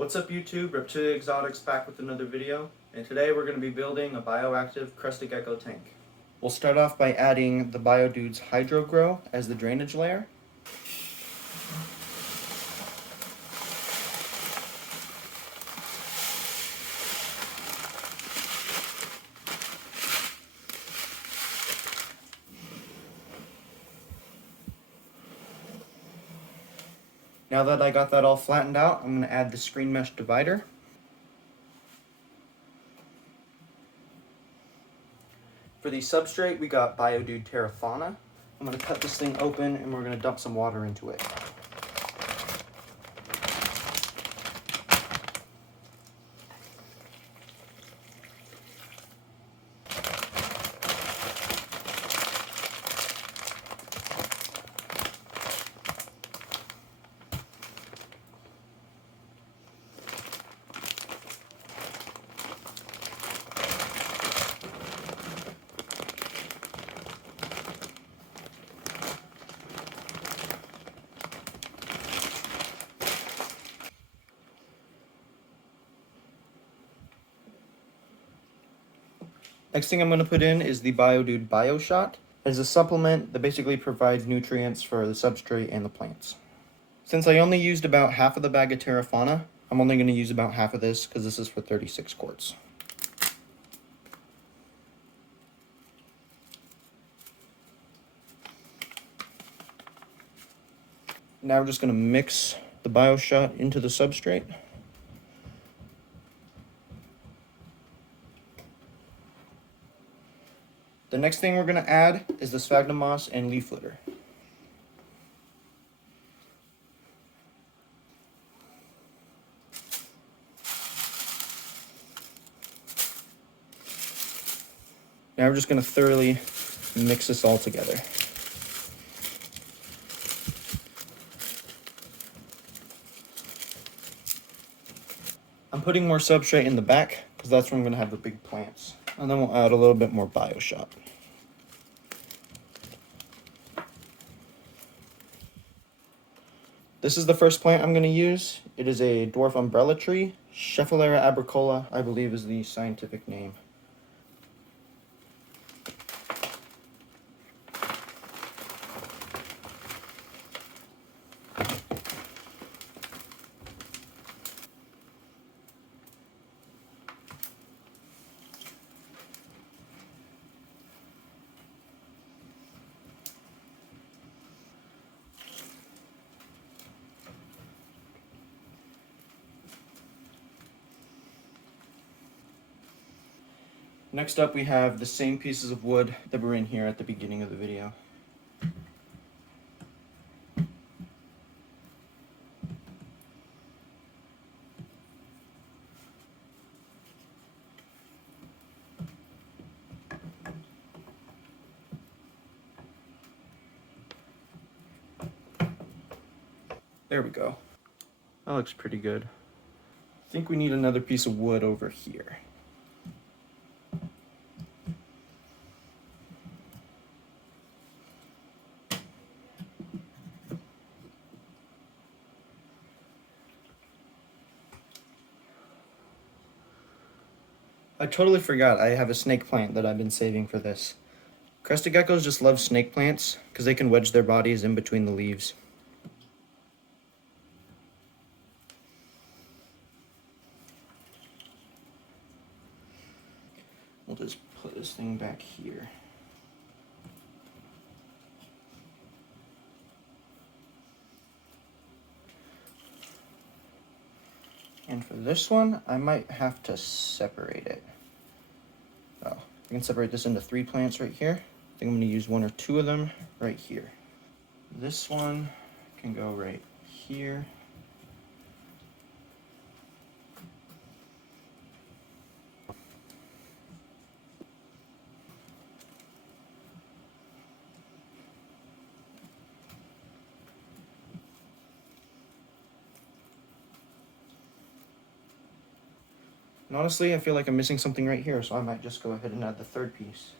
What's up YouTube, Reptilia Exotics back with another video, and today we're going to be building a bioactive Crested Gecko tank. We'll start off by adding the BioDude's Hydro Grow as the drainage layer. Now that I got that all flattened out, I'm going to add the screen mesh divider. For the substrate, we got BioDude Terrafauna. I'm going to cut this thing open and we're going to dump some water into it. Next thing I'm going to put in is the BioDude Bioshock. It's a supplement that basically provides nutrients for the substrate and the plants. Since I only used about half of the bag of Terrafauna, I'm only going to use about half of this because this is for 36 quarts. Now we're just going to mix the Bioshock into the substrate. The next thing we're going to add is the sphagnum moss and leaf litter. Now we're just going to thoroughly mix this all together. I'm putting more substrate in the back because that's where I'm going to have the big plants. And then we'll add a little bit more Bioshock. This is the first plant I'm going to use. It is a dwarf umbrella tree. Schefflera abricola, I believe, is the scientific name. Next up we have the same pieces of wood that were in here at the beginning of the video. There we go. That looks pretty good. I think we need another piece of wood over here. I totally forgot I have a snake plant that I've been saving for this. Crested geckos just love snake plants because they can wedge their bodies in between the leaves. We'll just put this thing back here. And for this one, I might have to separate it. Oh, I can separate this into 3 plants right here. I think I'm going to use 1 or 2 of them right here. This one can go right here. And honestly, I feel like I'm missing something right here, so I might just go ahead and add the 3rd piece.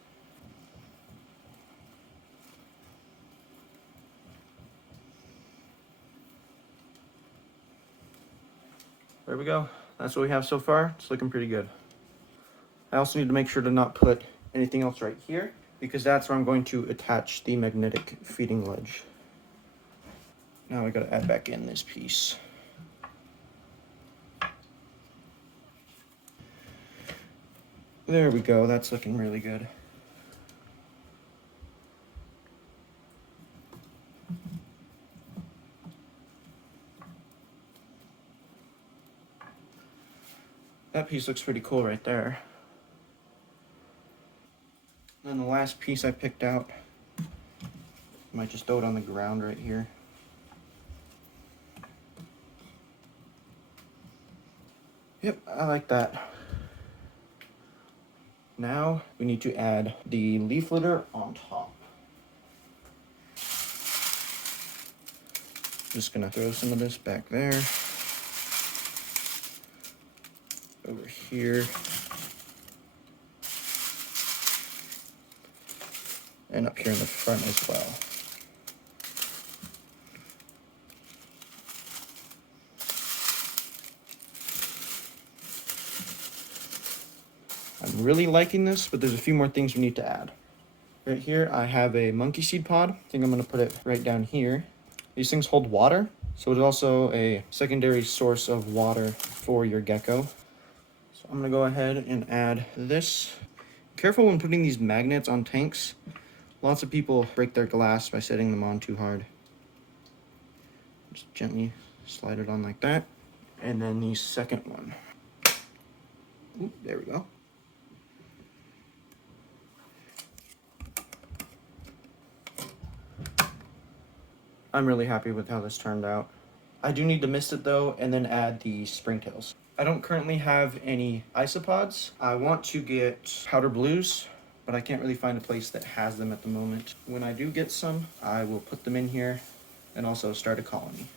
there we go. That's what we have so far. It's looking pretty good. I also need to make sure to not put anything else right here, because that's where I'm going to attach the magnetic feeding ledge. Now I gotta add back in this piece. There we go, that's looking really good. That piece looks pretty cool right there. Then the last piece I picked out, might just throw it on the ground right here. Yep, I like that. Now we need to add the leaf litter on top. Just gonna throw some of this back there. Over here. And up here in the front as well. I'm really liking this, but there's a few more things we need to add. Right here, I have a monkey seed pod. I think I'm gonna put it right down here. These things hold water, so it's also a secondary source of water for your gecko. So I'm gonna go ahead and add this. Careful when putting these magnets on tanks. Lots of people break their glass by setting them on too hard. Just gently slide it on like that. And then the second one. Ooh, there we go. I'm really happy with how this turned out. I do need to mist it though, and then add the Springtails. I don't currently have any isopods. I want to get powder blues, but I can't really find a place that has them at the moment. When I do get some, I will put them in here and also start a colony.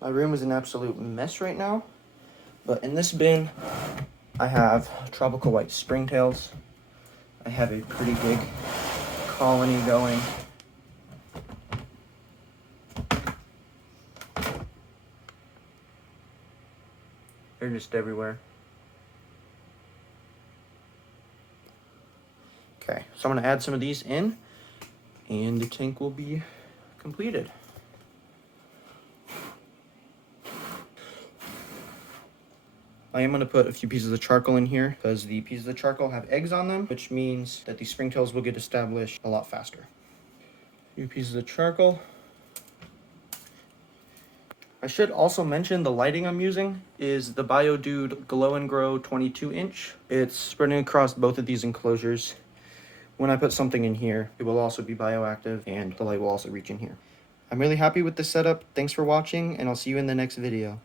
My room is an absolute mess right now, but in this bin, I have tropical white springtails. I have a pretty big colony going. They're just everywhere. Okay, so I'm gonna add some of these in, and the tank will be completed. I am going to put a few pieces of charcoal in here because the pieces of charcoal have eggs on them, which means that the springtails will get established a lot faster. A few pieces of charcoal. I should also mention the lighting I'm using is the TheBioDude Glow and Grow 22-inch. It's spreading across both of these enclosures. When I put something in here, it will also be bioactive and the light will also reach in here. I'm really happy with this setup. Thanks for watching, and I'll see you in the next video.